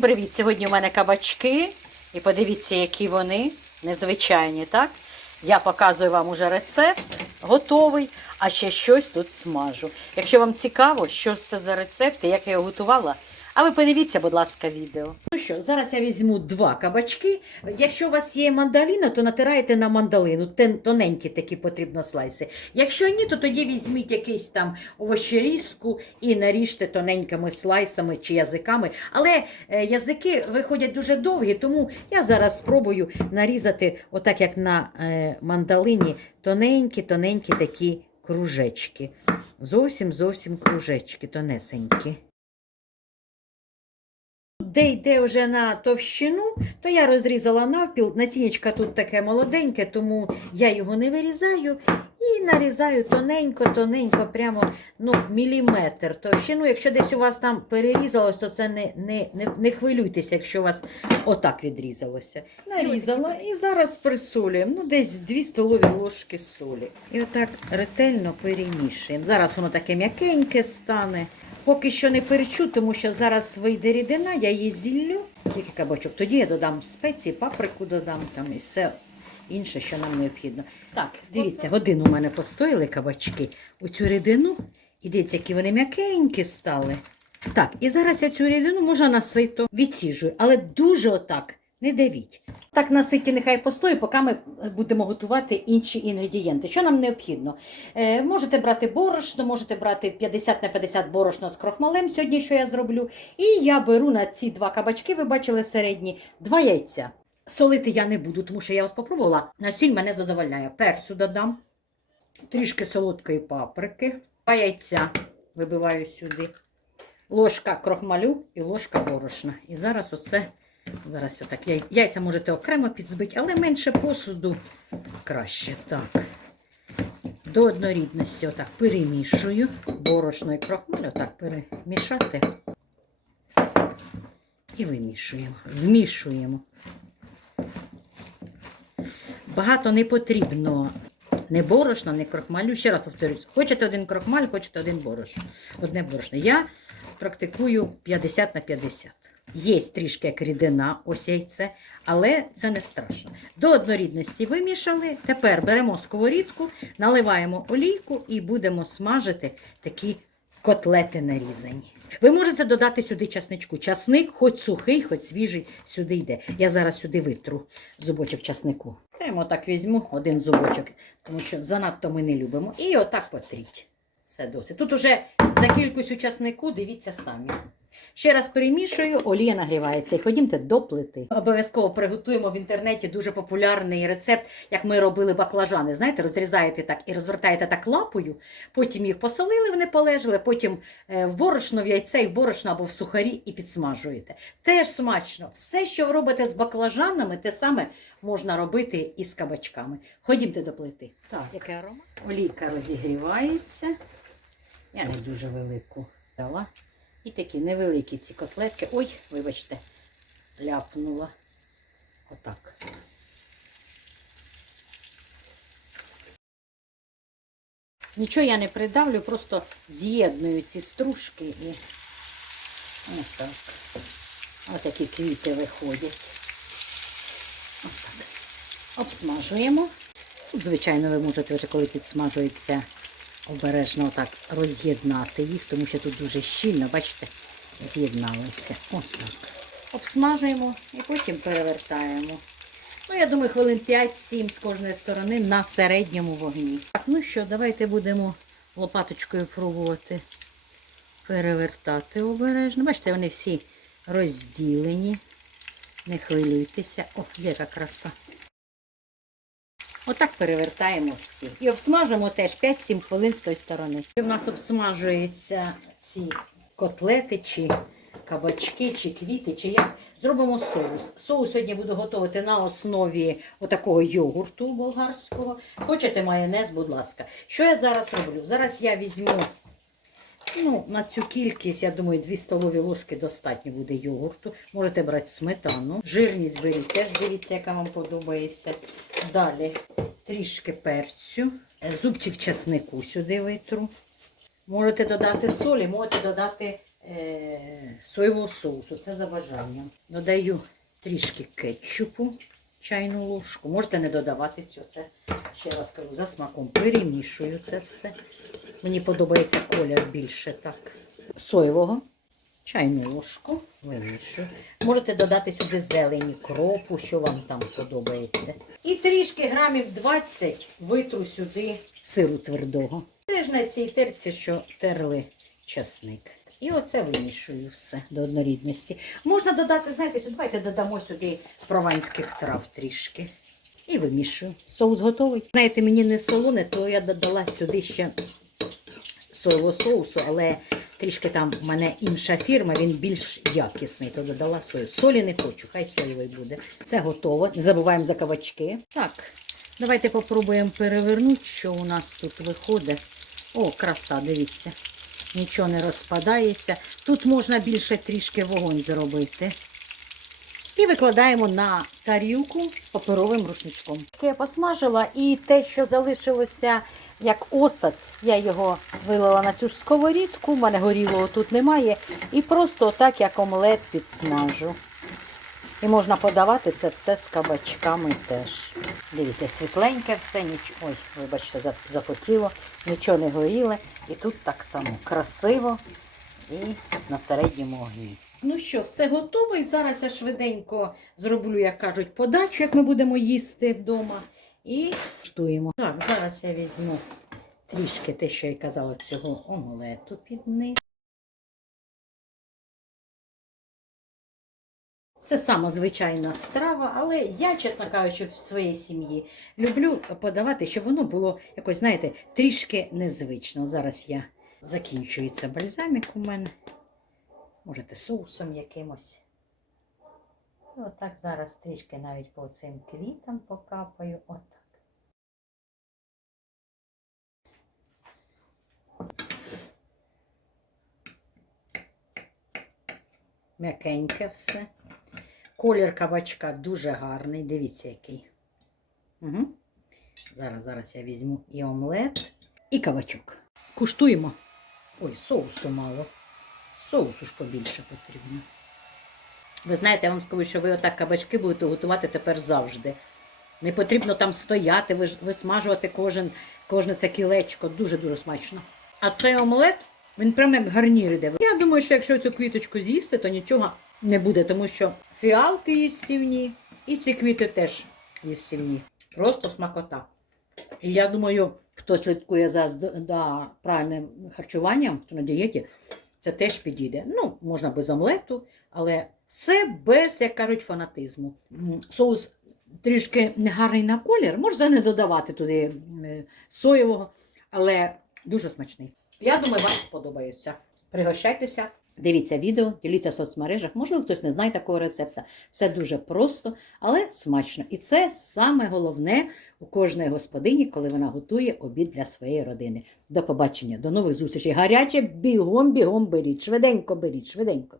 Привіт! Сьогодні у мене кабачки. І подивіться, які вони незвичайні, так? Я показую вам уже рецепт готовий, а ще щось тут смажу. Якщо вам цікаво, що це за рецепт і як я його готувала, а ви подивіться, будь ласка, відео. Ну що, зараз я візьму два кабачки. Якщо у вас є мандаліна, то натираєте на мандалину. Тоненькі такі потрібно слайси. Якщо ні, то тоді візьміть якийсь там овощерізку і наріжте тоненькими слайсами чи язиками. Але е, язики виходять дуже довгі, тому я зараз спробую нарізати, отак як на е, мандалині, тоненькі-тоненькі такі кружечки. Зовсім зовсім кружечки, тонесенькі. Де йде вже на товщину, то я розрізала навпіл. Насіннячка тут таке молоденьке, тому я його не вирізаю і нарізаю тоненько, тоненько, прямо ну, міліметр товщину. Якщо десь у вас там перерізалось, то це не, не, не, не хвилюйтеся, якщо у вас отак відрізалося. Нарізала і зараз присолюємо. Ну, десь 2 столові ложки солі. І отак ретельно перемішуємо. Зараз воно таке м'якеньке стане. Поки що не перечу, тому що зараз вийде рідина, я її зіллю, тільки кабачок. Тоді я додам спеції, паприку додам там і все інше, що нам необхідно. Так, дивіться, годину у мене постояли кабачки. У цю рідину, і дивіться, які вони м'якенькі стали. Так, і зараз я цю рідину можна насито відсіжую, але дуже отак не давіть. Так на ситі нехай постоїть, поки ми будемо готувати інші інгредієнти. Що нам необхідно? Е, можете брати борошно, можете брати 50 на 50 борошно з крохмалем, сьогодні що я зроблю. І я беру на ці два кабачки, ви бачили середні, два яйця. Солити я не буду, тому що я ось попробувала. На сіль мене задовольняє. Перцю додам, трішки солодкої паприки, два яйця вибиваю сюди, ложка крохмалю і ложка борошна. І зараз оце. Зараз отак. яй- Яйця можете окремо підзбити, але менше посуду краще. Так. До однорідності отак перемішую. Борошно і крохмаль отак перемішати. І вимішуємо. Вмішуємо. Багато не потрібно не борошна, не крохмалю. Ще раз повторюсь, хочете один крохмаль, хочете один борошно. Одне борошно. Я практикую 50 на 50. Є трішки як рідина, ось яйце, але це не страшно. До однорідності вимішали. Тепер беремо сковорідку, наливаємо олійку і будемо смажити такі котлети нарізані. Ви можете додати сюди часничку. Часник, хоч сухий, хоч свіжий, сюди йде. Я зараз сюди витру зубочок часнику. Прямо так візьму один зубочок, тому що занадто ми не любимо. І отак потріть. Все досить. Тут уже за кількістю часнику дивіться самі. Ще раз перемішую, олія нагрівається. І ходімте до плити. Обов'язково приготуємо в інтернеті дуже популярний рецепт, як ми робили баклажани. Знаєте, розрізаєте так і розвертаєте так лапою, потім їх посолили, вони полежали, потім е, в борошно, в яйце, і в борошно або в сухарі і підсмажуєте. Теж смачно. Все, що ви робите з баклажанами, те саме можна робити і з кабачками. Ходімте до плити. Так, який аромат? Олійка розігрівається. Я не дуже велику дала. І такі невеликі ці котлетки. Ой, вибачте, ляпнула. Отак. Нічого я не придавлю, просто з'єдную ці стружки і ось так. Ось такі квіти виходять. Ось так. Обсмажуємо. Звичайно, ви можете вже коли підсмажується обережно отак роз'єднати їх, тому що тут дуже щільно, бачите, з'єдналися. Отак. Обсмажуємо і потім перевертаємо. Ну, я думаю, хвилин 5-7 з кожної сторони на середньому вогні. Так, ну що, давайте будемо лопаточкою пробувати перевертати обережно. Бачите, вони всі розділені. Не хвилюйтеся. О, яка краса. Отак перевертаємо всі. І обсмажимо теж 5-7 хвилин з тої сторони. І в нас обсмажуються ці котлети, чи кабачки, чи квіти, чи як. Зробимо соус. Соус сьогодні буду готувати на основі отакого йогурту болгарського. Хочете майонез, будь ласка. Що я зараз роблю? Зараз я візьму Ну, на цю кількість, я думаю, 2 столові ложки достатньо буде йогурту. Можете брати сметану. Жирність беріть, теж дивіться, яка вам подобається. Далі трішки перцю, е, зубчик часнику сюди витру. Можете додати солі, можете додати е, соєвого соусу. Це за бажанням. Додаю трішки кетчупу, чайну ложку. Можете не додавати цього. Це ще раз кажу, за смаком перемішую це все. Мені подобається колір більше так. Соєвого, чайну ложку вимішую. Можете додати сюди зелені, кропу, що вам там подобається. І трішки грамів 20 витру сюди сиру твердого. Теж на цій терці, що терли часник. І оце вимішую все до однорідності. Можна додати, знаєте, сюди, давайте додамо сюди прованських трав трішки. І вимішую. Соус готовий. Знаєте, мені не солоне, то я додала сюди ще соєвого соусу, але трішки там в мене інша фірма, він більш якісний, то додала сою. Солі не хочу, хай соєвий буде. Це готово. Не забуваємо за кабачки. Так, давайте попробуємо перевернути, що у нас тут виходить. О, краса, дивіться. Нічого не розпадається. Тут можна більше трішки вогонь зробити. І викладаємо на тарілку з паперовим рушничком. Я посмажила і те, що залишилося як осад, я його вилила на цю ж сковорідку, в мене горілого тут немає. І просто так, як омлет підсмажу. І можна подавати це все з кабачками теж. Дивіться, світленьке все, ніч... ой, вибачте, зап- запотіло, нічого не горіле. І тут так само красиво і на середньому огні. Ну що, все готово. І зараз я швиденько зроблю, як кажуть, подачу, як ми будемо їсти вдома. І штуємо. Так, зараз я візьму трішки те, що я казала, цього омлету під низ. Це сама звичайна страва, але я, чесно кажучи, в своїй сім'ї люблю подавати, щоб воно було якось, знаєте, трішки незвично. Зараз я закінчується бальзамік у мене. Можете соусом якимось. І отак зараз трішки навіть по цим квітам покапаю. Отак. М'якеньке все. Колір кабачка дуже гарний. Дивіться, який. Угу. Зараз, зараз я візьму і омлет, і кабачок. Куштуємо. Ой, соусу мало. Соусу ж побільше потрібно. Ви знаєте, я вам скажу, що ви отак кабачки будете готувати тепер завжди. Не потрібно там стояти, висмажувати кожен, кожне це кілечко. Дуже-дуже смачно. А цей омлет, він прямо як гарнір іде. Я думаю, що якщо цю квіточку з'їсти, то нічого не буде, тому що фіалки їстівні і ці квіти теж їстівні. Просто смакота. І я думаю, хто слідкує за да, правильним харчуванням, хто на дієті, це теж підійде. Ну, можна без омлету, але все без, як кажуть, фанатизму. Соус трішки негарний на колір, можна не додавати туди соєвого, але дуже смачний. Я думаю, вам сподобається. Пригощайтеся, дивіться відео, діліться в соцмережах. Можливо, хтось не знає такого рецепта. Все дуже просто, але смачно. І це саме головне у кожної господині, коли вона готує обід для своєї родини. До побачення, до нових зустрічей. Гаряче бігом, бігом беріть, швиденько беріть, швиденько.